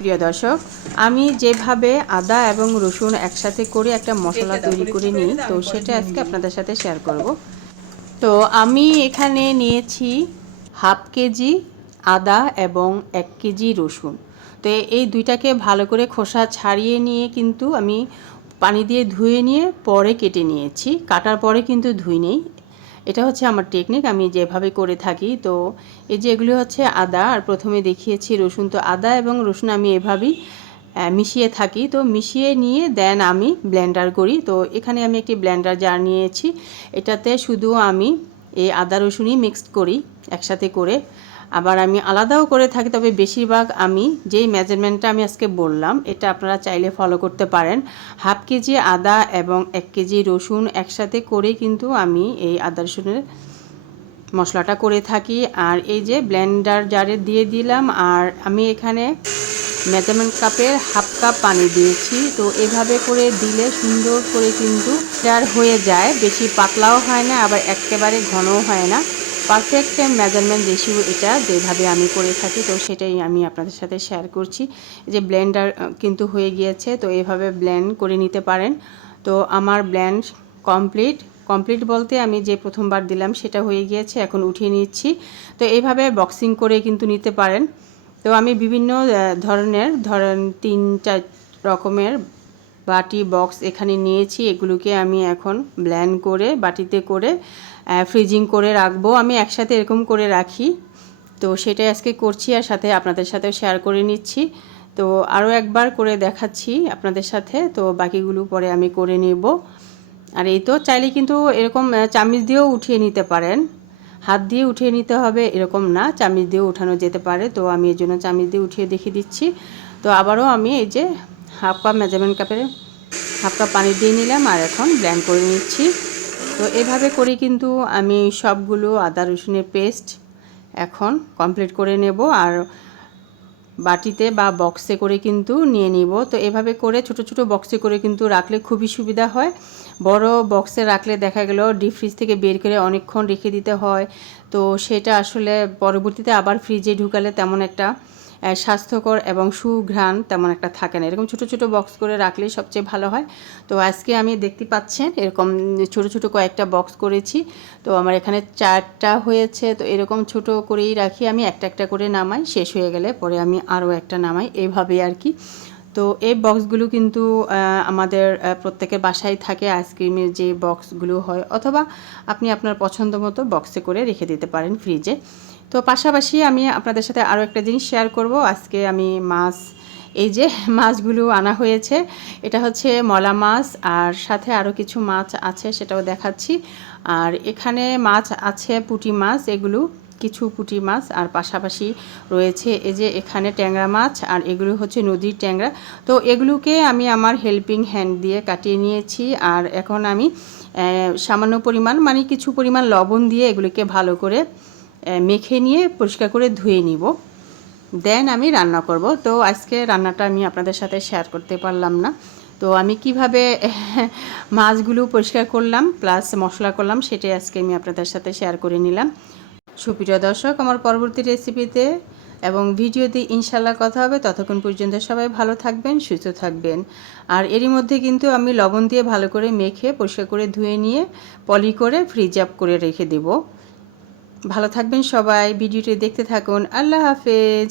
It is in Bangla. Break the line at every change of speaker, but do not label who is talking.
প্রিয় দর্শক আমি যেভাবে আদা এবং রসুন একসাথে করে একটা মশলা তৈরি করে নিই তো সেটা আজকে আপনাদের সাথে শেয়ার করব। তো আমি এখানে নিয়েছি হাফ কেজি আদা এবং এক কেজি রসুন। তো এই দুইটাকে ভালো করে খোসা ছাড়িয়ে নিয়ে কিন্তু আমি পানি দিয়ে ধুয়ে নিয়ে পরে কেটে নিয়েছি। কাটার পরে কিন্তু ধুই নেই এটা হচ্ছে আমার টেকনিক আমি যেভাবে করে থাকি। তো এই যে এগুলি হচ্ছে আদা, আর প্রথমে দেখিয়েছি রসুন। তো আদা এবং রসুন আমি এভাবেই মিশিয়ে থাকি। তো মিশিয়ে নিয়ে দেন আমি ব্লেন্ডার করি। তো এখানে আমি একটি ব্লেন্ডার জার নিয়েছি। এটাতে শুধু আমি এই আদা রসুনই মিক্সড করি একসাথে করে। আবার আমি আলাদাও করে থাকি, তবে বেশিরভাগ আমি যেই মেজারমেন্টটা আমি আজকে বললাম, এটা আপনারা চাইলে ফলো করতে পারেন। হাফ কেজি আদা এবং এক কেজি রসুন একসাথে করে কিন্তু আমি এই আদা রসুনের মশলাটা করে থাকি। আর এই যে ব্লেন্ডার জারে দিয়ে দিলাম, আর আমি এখানে মেজারমেন্ট কাপের হাফ কাপ পানি দিয়েছি। তো এভাবে করে দিলে সুন্দর করে কিন্তু জার হয়ে যায়, বেশি পাতলাও হয় না, আবার একেবারে ঘনও হয় না। পারফেক্ট মেজারমেন্ট রেশিও এটা যেভাবে আমি করে থাকি, তো সেটাই আমি আপনাদের সাথে শেয়ার করছি। যে ব্লেন্ডার কিন্তু হয়ে গিয়েছে, তো এভাবে ব্লেন্ড করে নিতে পারেন। তো আমার ব্লেন্ড কমপ্লিট কমপ্লিট বলতে আমি যে প্রথমবার দিলাম, সেটা হয়ে গিয়েছে, এখন উঠিয়ে নিচ্ছি। তো এইভাবে বক্সিং করে কিন্তু নিতে পারেন। তো আমি বিভিন্ন ধরনের, ধরেন তিন চার রকমের বাটি বক্স এখানে নিয়েছি, এগুলোকে আমি এখন ব্ল্যান্ড করে, বাটিতে করে ফ্রিজিং করে রাখব। আমি একসাথে এরকম করে রাখি। তো সেটাই আজকে করছি আর সাথে আপনাদের সাথেও শেয়ার করে নিচ্ছি। তো আরও একবার করে দেখাচ্ছি আপনাদের সাথে। তো বাকিগুলো পরে আমি করে নেব। আর এই তো চাইলে কিন্তু এরকম চামিচ দিয়েও উঠিয়ে নিতে পারেন। হাত দিয়ে উঠিয়ে নিতে হবে এরকম না, চামিচ দিয়েও উঠানো যেতে পারে। তো আমি এই জন্য চামিচ দিয়ে উঠিয়ে দেখিয়ে দিচ্ছি। তো আবারও আমি এই যে হাফ কাপ মেজারমেন্ট কাপের হাফ কাপ পানি দিয়ে নিলাম আর এখন ব্ল্যান্ড করে নিচ্ছি। তো এভাবে করে কিন্তু আমি সবগুলো আদা, রসুনের পেস্ট এখন কমপ্লিট করে নেব আর বাটিতে বা বক্সে করে কিন্তু নিয়ে নিব। তো এভাবে করে ছোট ছোট বক্সে করে কিন্তু রাখলে খুবই সুবিধা হয়। বড় বক্সে রাখলে দেখা গেল ডিপ ফ্রিজ থেকে বের করে অনেকক্ষণ রেখে দিতে হয়। তো সেটা আসলে পরবর্তীতে আবার ফ্রিজে ঢুকালে তেমন একটা স্বাস্থ্যকর এবং সুঘ্রাণ তেমন একটা থাকে না। এরকম ছোট ছোট বক্স করে রাখলেই সবচেয়ে ভালো হয়। তো আজকে আমি দেখতে পাচ্ছেন এরকম ছোট ছোট কয়েকটা বক্স করেছি। তো আমার এখানে চারটা হয়েছে। তো এরকম ছোট করেই রাখি। আমি একটা একটা করে নামাই। শেষ হয়ে গেলে পরে আমি আরও একটা নামাই। এইভাবেই আর কি। তো এই বক্সগুলো কিন্তু আমাদের প্রত্যেকের বাসায় থাকে আইসক্রিমের যে বক্সগুলো হয় অথবা আপনি আপনার পছন্দ মতো বক্সে করে রেখে দিতে পারেন ফ্রিজে তো পাশাপাশি আমি আপনাদের সাথে আরও একটা জিনিস শেয়ার করব। আজকে আমি মাছ, এই যে মাছগুলো আনা হয়েছে, এটা হচ্ছে মলা মাছ আর সাথে আরও কিছু মাছ আছে সেটাও দেখাচ্ছি। আর এখানে মাছ আছে পুঁটি মাছ, এগুলো কিছু পুঁটি মাছ আর পাশাপাশি রয়েছে এই যে এখানে ট্যাংরা মাছ আর এগুলো হচ্ছে নদীর ট্যাংরা। তো এগুলোকে আমি আমার হেল্পিং হ্যান্ড দিয়ে কাটিয়ে নিয়েছি আর এখন আমি সামান্য পরিমাণ মানে কিছু পরিমাণ লবণ দিয়ে এগুলোকে ভালো করে মেখে নিয়ে পরিষ্কার করে ধুয়ে নিব। দেন আমি রান্না করব। তো আজকে রান্নাটা আমি আপনাদের সাথে শেয়ার করতে পারলাম না। তো আমি কীভাবে মাছগুলো পরিষ্কার করলাম প্লাস মশলা করলাম, সেটাই আজকে আমি আপনাদের সাথে শেয়ার করে নিলাম। সুপ্রিয় দর্শক, আমার পরবর্তী রেসিপিতে এবং ভিডিওতে ইনশাল্লাহ কথা হবে। ততক্ষণ পর্যন্ত সবাই ভালো থাকবেন, সুস্থ থাকবেন। আর এরই মধ্যে কিন্তু আমি লবণ দিয়ে ভালো করে মেখে, পরিষ্কার করে ধুয়ে নিয়ে পলি করে ফ্রিজ আপ করে রেখে দেব। ভালো থাকবেন সবাই ভিডিওটি দেখতে থাকুন। আল্লাহ হাফেজ।